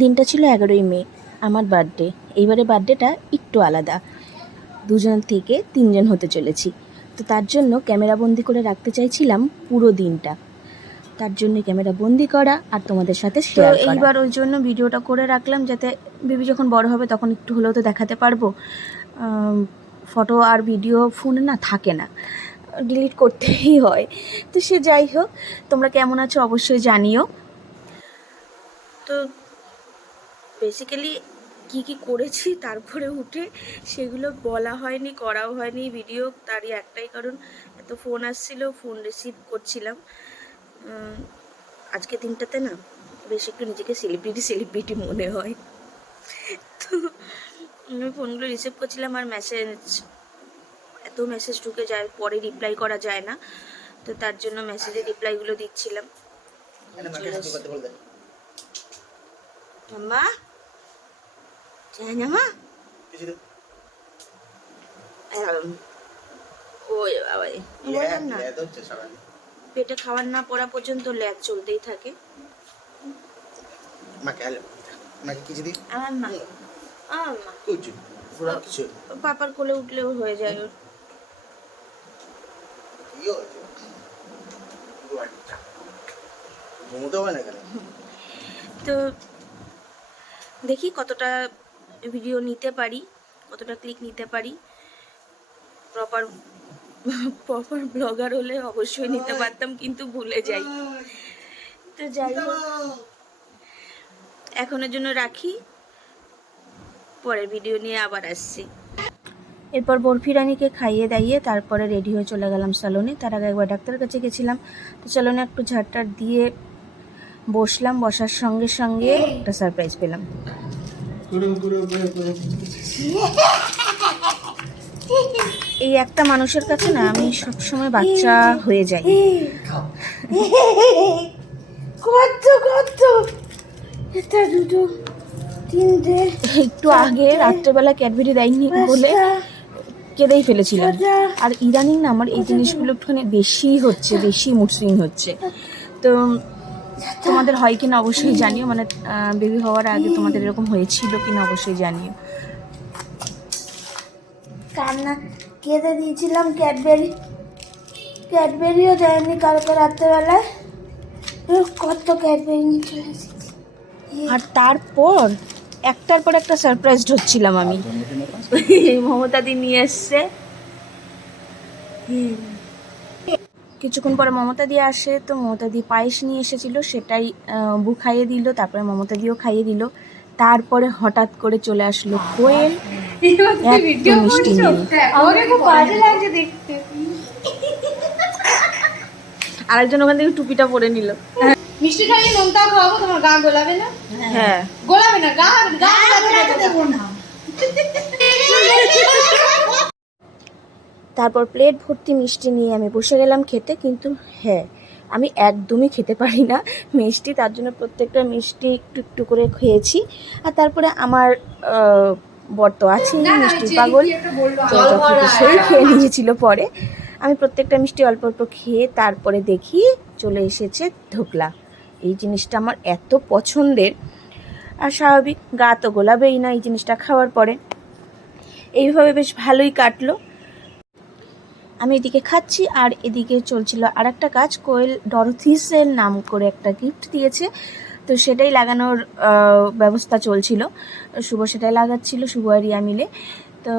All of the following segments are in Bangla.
দিনটা ছিল এগারোই মে আমার বার্থডে এইবারে বার্থডেটা একটু আলাদা। দুজন থেকে তিনজন হতে চলেছি। তো তার জন্য ক্যামেরা বন্দি করে রাখতে চাইছিলাম পুরো দিনটা। তার জন্য ক্যামেরা বন্দি করা আর তোমাদের সাথে শেয়ার এইবার ওই জন্য ভিডিওটা করে রাখলাম যাতে বেবি যখন বড় হবে তখন একটু হলেও তো দেখাতে পারব। ফটো আর ভিডিও ফোনে না থাকে না। ডিলিট করতেই হয়। তো সে যাই হোক তোমরা কেমন আছো অবশ্যই জানিও। তো বেসিক্যালি কি কি করেছি তারপরে উঠে সেগুলো বলা হয়নি করাও হয়নি। ভিডিও তারই একটাই কারণ এত ফোন আসছিল ফোন রিসিভ করছিলাম। আজকে দিনটাতে না বেশ একটু নিজেকে সেলিব্রিটি সেলিব্রিটি মনে হয়। তো আমি ফোনগুলো রিসিভ করছিলাম আর মেসেজ এত মেসেজ ঢুকে যায় পরে রিপ্লাই করা যায় না। তো তার জন্য মেসেজে রিপ্লাইগুলো দিচ্ছিলাম। মা? চাই না মা এরকম। ওই বাবা বললাম না পেটে খাবার না পড়া পর্যন্ত ল্যাদ চলতেই থাকে মাকে হ্যালো মাকে কিছু আমার মা আমার মা কুচু পুরো কিছু পাপার কোলে উঠলেও হয়ে যায় ওর তো দেখি কতটা ভিডিও নিতে পারি কতটা ক্লিক নিতে পারি। প্রপার প্রপার ব্লগার হলে অবশ্যই নিতে পারতাম কিন্তু ভুলে যাই। তো যাই হোক। এখনের জন্য রাখি। পরের ভিডিও নিয়ে আবার আসছি। এরপর বরফি রানীকে খাইয়ে দাইয়ে তারপরে রেডি হয়ে চলে গেলাম স্যালনে তার আগে একবার ডাক্তারের কাছে গেছিলাম। তো স্যালনে একটু ঝাড়টার দিয়ে বসলাম বসার সঙ্গে সঙ্গে একটা সারপ্রাইজ পেলাম। এই একটা মানুষের কাছে না আমি সবসময় বাচ্চা হয়ে যাই। কত কত? এটা দুটো তিনটে। একটু আগে রাত্রেবেলা ক্যাডবেরি দেয়নি বলে কেঁদেই ফেলেছিলাম। আর ইদানিং না আমার এই জিনিসগুলো একটুখানি বেশি হচ্ছে বেশি মুড সুইং হচ্ছে। তো তোমাদের হয় কিনা অবশ্যই জানিও। মানে বেবি হওয়ার আগে তোমাদের এরকম হয়েছিল কিনা অবশ্যই জানিও। কান্না কেঁদে দিয়েছিলাম ক্যাডবেরি। ক্যাডবেরিও দেয়নি কালকে রাত্রেবেলায়। কত ক্যাডবেরি নিয়ে চলে এসেছি। আর তারপর একটার পর একটা সারপ্রাইজ হচ্ছিলাম আমি। মমতাদি নিয়ে এসছে। কিছুক্ষণ পরে মমতা দিয়ে আসে তো মমতা দি পায়েস নিয়ে এসেছিল সেটাই বু খাইয়ে দিল তারপরে মমতা দিও খাইয়ে দিল। তারপরে হঠাৎ করে চলে আসলো কোয়েল। মিষ্টি আরেকজন ওখান থেকে টুপিটা পরে নিল। মিষ্টি খাইয়ে খাওয়াবো তোমার গা গোলাবে না? হ্যাঁ। গোলাবে না গা গা গোলাবে দেবো না। তারপর প্লেট ভর্তি মিষ্টি নিয়ে আমি বসে গেলাম খেতে কিন্তু হ্যাঁ আমি একদমই খেতে পারি না। মিষ্টি তার জন্য প্রত্যেকটা মিষ্টি একটু একটু করে খেয়েছি। আর তারপরে আমার বর তো আছেই মিষ্টি পাগল। তো সেই খেয়ে নিয়েছিল পরে। আমি প্রত্যেকটা মিষ্টি অল্প অল্প খেয়ে তারপরে দেখি চলে এসেছে ধোকলা। এই জিনিসটা আমার এত পছন্দের। আর স্বাভাবিক গা তো গোলাবেই না এই জিনিসটা খাওয়ার পরে। এইভাবে বেশ ভালোই কাটলো। আমি এদিকে খাচ্ছি আর এদিকে চলছিল আর একটা কাজ। কোয়েল ডরথিসের নাম করে একটা গিফট দিয়েছে। তো সেটাই লাগানোর ব্যবস্থা চলছিল। শুভ সেটাই লাগাচ্ছিল শুভ আর রিয়া মিলে। তো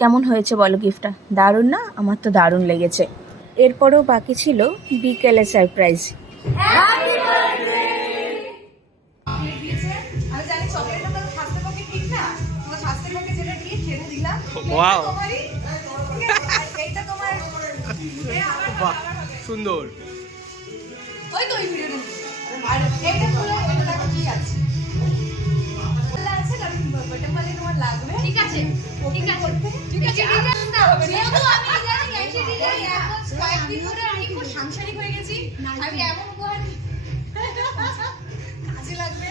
কেমন হয়েছে বলো গিফটটা দারুণ না? আমার তো দারুণ লেগেছে। এরপরেও বাকি ছিল বিকেলে সারপ্রাইজ আমি বাহ সুন্দর। ওই তো ওই ভিডিওটা আর এইটা খুলে এটা দেখো কি আছে। খোলা আছে না ওইটা মানে তোমার লাগবে। ঠিক আছে ঠিক আছে। ঠিক আছে যেহেতু আমি জানি এসে ডিজাইন এখন কয়েকদিন ধরে আমি খুব সাংসারিক হয়ে গেছি। আমি এমন উপহার কাজে লাগবে।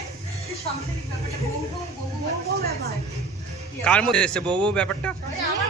সাংসারিক ব্যাপারটা। বউ বউ বউ বউ ব্যাপার। কার মধ্যে এসে বউ বউ ব্যাপারটা? আমার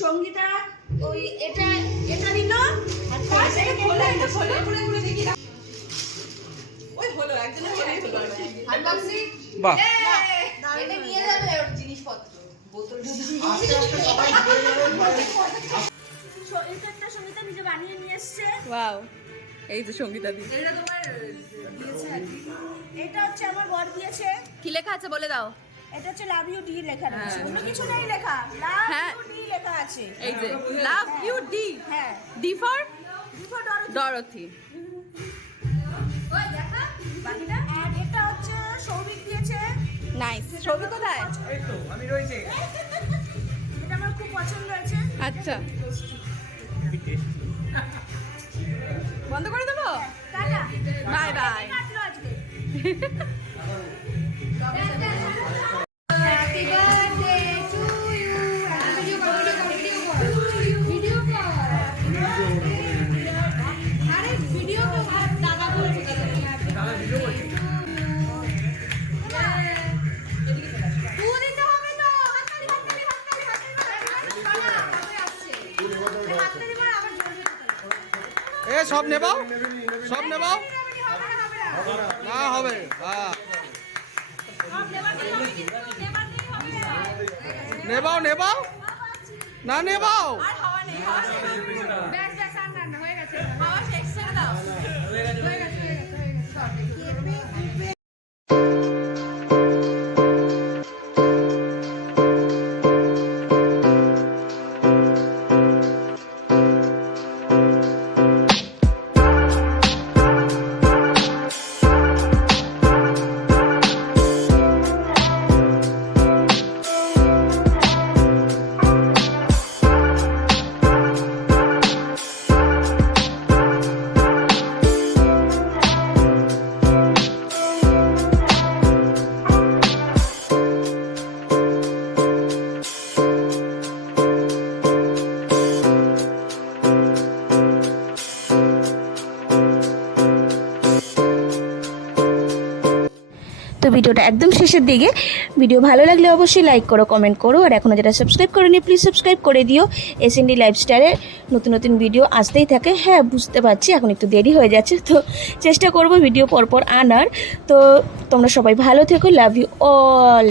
সঙ্গীতা ওই এটা এটা যাবে ওর জিনিসপত্র। বোতল এখানটা সঙ্গীতা নিজে বানিয়ে নিয়ে এসছে। ওয়াও এই তো সঙ্গীতা দি। এটা হচ্ছে আমার বর দিয়েছে। কি লেখা আছে বলে দাও। এটা হচ্ছে লাভ ইউ ডি লেখা আছে অন্য কিছু নেই লেখা। লাভ হ্যাঁ। ইউ ডি লেখা আছে। এই যে লাভ ইউ ডি হ্যাঁ। ডি ফর দুটো ডর ডরথি বাকিটা। আর এটা হচ্ছে সৌভিক দিয়েছে। নাইস ছবি কোথায়? আমি রয়েছে। এটা আমার খুব পছন্দ হয়েছে। আচ্ছা। বন্ধ করে দেবো? বাই বাই সব নেবাও সব নেবাও না হবে। হ্যাঁ। নেবাও নেবাও না নেবাও ভিডিওটা একদম শেষের দিকে। ভিডিও ভালো লাগলে অবশ্যই লাইক করো কমেন্ট করো, আর এখনও যারা সাবস্ক্রাইব করেনি প্লিজ সাবস্ক্রাইব করে দিও। এস এন ডি লাইফস্টাইলের নতুন নতুন ভিডিও আসতেই থাকে। হ্যাঁ বুঝতে পারছি, এখন একটু দেরি হয়ে যাচ্ছে, তো চেষ্টা করব ভিডিও পরপর আনার। তো তোমরা সবাই ভালো থেকো লাভ ইউ অল